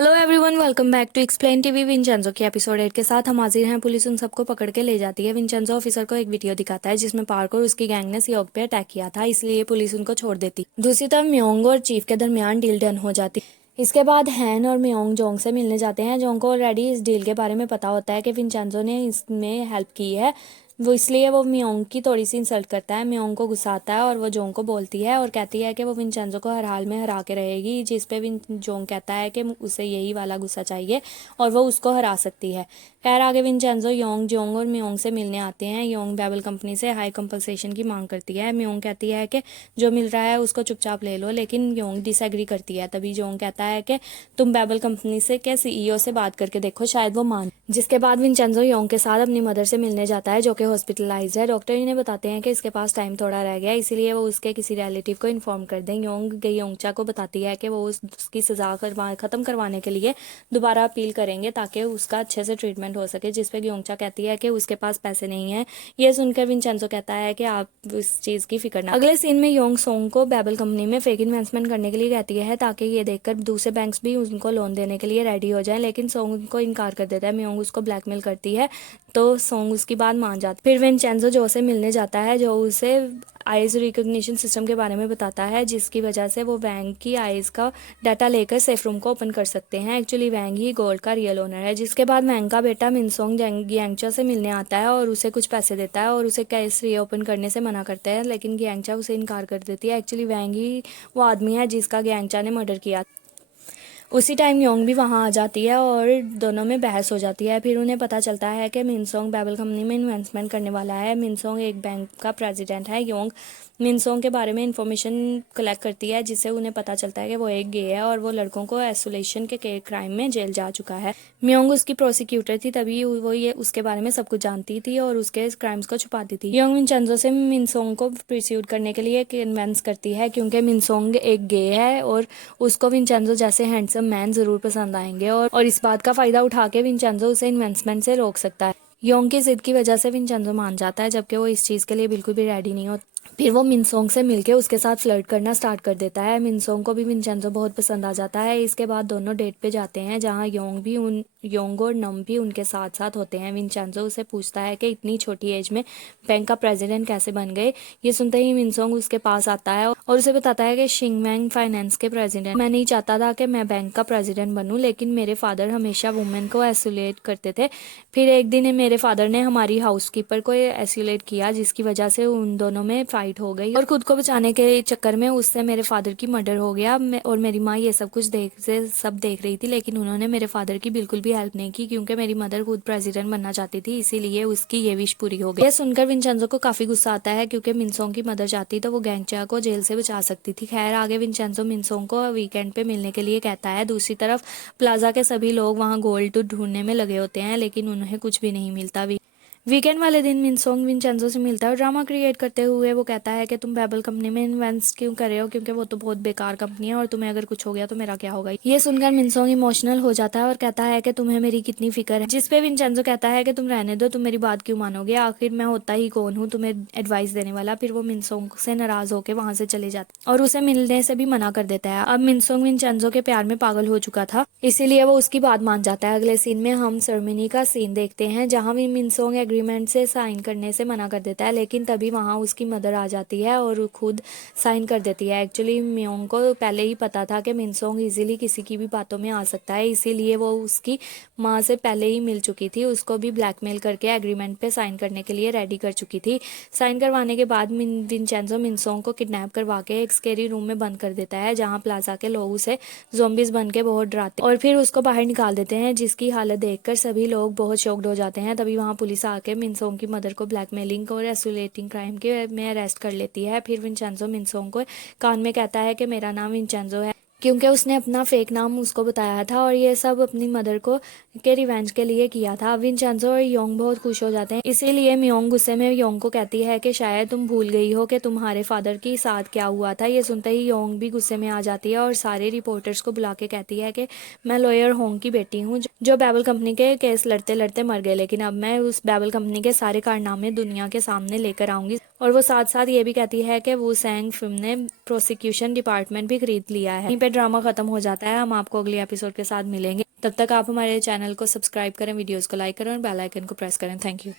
Hello everyone, welcome back to explain TV. Vincenzo के episode 8 के साथ हम हाजिर हैं। पुलिस उन सबको पकड़ के ले जाती है। विंचेंजो ऑफिसर को एक वीडियो दिखाता है जिसमें पार्क और उसकी गैंग ने सियोग पे अटैक किया था, इसलिए पुलिस उनको छोड़ देती। दूसरी तरफ म्योंग और चीफ के दरमियान डील डन हो जाती। इसके बाद हैन और म्योंग जोंग से मिलने जाते हैं। जोंग को ऑलरेडी इस डील के बारे में पता होता है कि विंचेंजो ने इसमें हेल्प की है, वो इसलिए वो म्योंग की थोड़ी सी इंसल्ट करता है। म्योंग को गुस्सा आता है और वो जोंग को बोलती है और कहती है कि वो विंचेंजो को हर हाल में हरा के रहेगी, जिस पे जोंग कहता है कि उसे यही वाला गुस्सा चाहिए और वो उसको हरा सकती है। खैर आगे विंचेंजो योंग जोंग और म्योंग से मिलने आते हैं। योंग बेबल कंपनी से हाई कंपनसेशन की मांग करती है। म्योंग कहती है कि जो मिल रहा है उसको चुपचाप ले लो, लेकिन योंग डिसएग्री करती है। तभी जोंग कहता है कि तुम बेबल कंपनी से के सीईओ से बात करके देखो, शायद वो मान। जिसके बाद विंचेंजो योंग के साथ अपनी मदर से मिलने जाता है जो कि हॉस्पिटलाइज है। डॉक्टर इन्हें बताते हैं कि इसके पास टाइम थोड़ा रह गया है, इसीलिए वो उसके किसी रिलेटिव को इन्फॉर्म कर दें। योंग योंगचा को बताती है कि वो उसकी सजा खत्म करवाने के लिए दोबारा अपील करेंगे ताकि उसका अच्छे से ट्रीटमेंट हो सके, जिस पे योंगचा कहती है कि उसके पास पैसे नहीं है। ये सुनकर विंचेंजो कहता है कि आप इस चीज की फिक्र ना। अगले सीन में योंग सोंग को बेबल कंपनी में फेक इन्वेस्टमेंट करने के लिए कहती है ताकि ये देखकर दूसरे बैंक्स भी उनको लोन देने के लिए रेडी हो जाए, लेकिन सोंग उनको इनकार कर देता है। म्योंग उसको ब्लैकमेल करती है तो सोंग उसकी बात मान जाती। फिर विंचेंजो जो से मिलने जाता है, जो उसे आइज रिकॉग्निशन सिस्टम के बारे में बताता है, जिसकी वजह से वो वैंग की आइज का डाटा लेकर सेफ रूम को ओपन कर सकते हैं। एक्चुअली वैंग ही गोल्ड का रियल ओनर है। जिसके बाद वैंग का बेटा मिनसोंग यांगचा से मिलने आता है और उसे कुछ पैसे देता है और उसे केस रीओपन करने से मना करता है, लेकिन यांगचा उसे इनकार कर देती है। एक्चुअली वैंग ही वो आदमी है जिसका यांगचा ने मर्डर किया। उसी टाइम योंग भी वहां आ जाती है और दोनों में बहस हो जाती है। फिर उन्हें पता चलता है कि मिनसोंग बेबल कंपनी में इन्वेस्टमेंट करने वाला है। मिनसोंग एक बैंक का प्रेसिडेंट है। योंग मिनसोंग के बारे में इंफॉर्मेशन कलेक्ट करती है, जिससे उन्हें पता चलता है कि वो एक गे है और वो लड़कों को आइसोलेशन के क्राइम में जेल जा चुका है। म्योंग उसकी प्रोसिक्यूटर थी, तभी वो ये उसके बारे में सब कुछ जानती थी और उसके क्राइम्स को छुपाती थी। योंग विंचेंजो से मिनसोंग को प्रोसिक्यूट करने के लिए कन्विंस करती है, क्योंकि मिनसोंग एक गे है और उसको विंचेंजो जैसे हैंडसम मैन जरूर पसंद आएंगे और इस बात का फायदा उठा के विंचेंजो उसे इन्वेस्टमेंट से रोक सकता है। योंग की जिद की वजह से विंचेंजो मान जाता है, जबकि वो इस चीज के लिए बिल्कुल भी रेडी नहीं होता। फिर वो मिनसोंग से मिलके उसके साथ फ्लर्ट करना स्टार्ट कर देता है। मिनसोंग को भी विंचेंजो बहुत पसंद आ जाता है। इसके बाद दोनों डेट पे जाते हैं, जहाँ योंग और नम भी उनके साथ साथ होते हैं। विंचेंजो उसे पूछता है कि इतनी छोटी एज में बैंक का प्रेसिडेंट कैसे बन गए। ये सुनते ही मिनसोंग उसके पास आता है और उसे बताता है कि शिंगमैंग फाइनेंस के प्रेसिडेंट मैं नहीं चाहता था कि मैं बैंक का प्रेसिडेंट बनूं, लेकिन मेरे फादर हमेशा वुमेन को आइसोलेट करते थे। फिर एक दिन मेरे फादर ने हमारी हाउसकीपर को आइसोलेट किया, जिसकी वजह से उन दोनों में फाइट हो गई और खुद को बचाने के चक्कर में उससे मेरे फादर की मर्डर हो गया। और मेरी माँ ये सब कुछ सब देख रही थी, लेकिन उन्होंने मेरे फादर की बिल्कुल भी हेल्प नहीं की, क्योंकि मेरी मदर खुद प्रेसिडेंट बनना चाहती थी, इसीलिए उसकी ये विश पूरी हो गई। यह सुनकर विंचेंजो को काफी गुस्सा आता है, क्योंकि मिनसोंग की मदर चाहती तो वो गैंगचा को जेल से बचा सकती थी। खैर आगे विंचेंजो मिनसोंग को वीकेंड पे मिलने के लिए कहता है। दूसरी तरफ प्लाजा के सभी लोग वहाँ गोल्ड ढूंढने में लगे होते हैं, लेकिन उन्हें कुछ भी नहीं मिलता। वीकेंड वाले दिन मिनसोंग विंचेंजो से मिलता है और ड्रामा क्रिएट करते हुए वो कहता है कि तुम बेबल कंपनी में इन्वेस्ट क्यों कर रहे हो, क्योंकि वो तो बहुत बेकार कंपनी है और तुम्हें अगर कुछ हो गया तो मेरा क्या होगा। ये सुनकर मिनसोंग इमोशनल हो जाता है और कहता है कि तुम्हें मेरी कितनी फिक्र है, जिसपे विंचेंजो कहता है कि तुम रहने दो, तुम मेरी बात क्यों मानोगे, आखिर मैं होता ही कौन हूँ तुम्हें एडवाइस देने वाला। फिर वो मिनसोंग से नाराज होकर वहां से चले जाता और उसे मिलने से भी मना कर देता है। अब मिनसोंग विंचेंजो के प्यार में पागल हो चुका था, इसीलिए वो उसकी बात मान जाता है। अगले सीन में हम सेरेमनी का सीन देखते हैं, जहाँ भी मिनसोंग एग्रीमेंट से साइन करने से मना कर देता है, लेकिन तभी वहां उसकी मदर आ जाती है और खुद साइन कर देती है। एक्चुअली म्योंग को पहले ही पता था कि मिनसोंग इजीली किसी की भी बातों में आ सकता है, इसीलिए वो उसकी माँ से पहले ही मिल चुकी थी, उसको भी ब्लैकमेल करके एग्रीमेंट पे साइन करने के लिए रेडी कर चुकी थी। साइन करवाने के बाद विंचेंजो मिनसोंग को किडनैप करवा के एक स्केरी रूम में बंद कर देता है, जहाँ प्लाजा के लोग उसे ज़ॉम्बीज बन के बहुत डराते और फिर उसको बाहर निकाल देते हैं, जिसकी हालत देखकर सभी लोग बहुत शॉक्ड हो जाते हैं। तभी वहाँ पुलिस आके मिनसोंग की मदर को ब्लैकमेलिंग और एसोलेटिंग क्राइम के में अरेस्ट कर लेती है। फिर विंचेंजो मिनसोंग को कान में कहता है कि मेरा नाम विंचेंजो है, क्योंकि उसने अपना फेक नाम उसको बताया था और ये सब अपनी मदर को के रिवेंज के लिए किया था। विंचेंजो और योंग बहुत खुश हो जाते हैं, इसीलिए म्योंग गुस्से में योंग को कहती है कि शायद तुम भूल गई हो कि तुम्हारे फादर के साथ क्या हुआ था। ये सुनते ही योंग भी गुस्से में आ जाती है और सारे रिपोर्टर्स को बुला के कहती है कि मैं लॉयर होंग की बेटी हूँ, जो बेबल कंपनी के केस लड़ते लड़ते मर गए, लेकिन अब मैं उस बेबल कंपनी के सारे कारनामे दुनिया के सामने लेकर आऊंगी। और वो साथ साथ ये भी कहती है कि वो सैंग फिल्म ने प्रोसिक्यूशन डिपार्टमेंट भी खरीद लिया है। वहीं पे ड्रामा खत्म हो जाता है। हम आपको अगले एपिसोड के साथ मिलेंगे, तब तक आप हमारे चैनल को सब्सक्राइब करें, वीडियोस को लाइक करें और बेल आइकन को प्रेस करें। Thank you.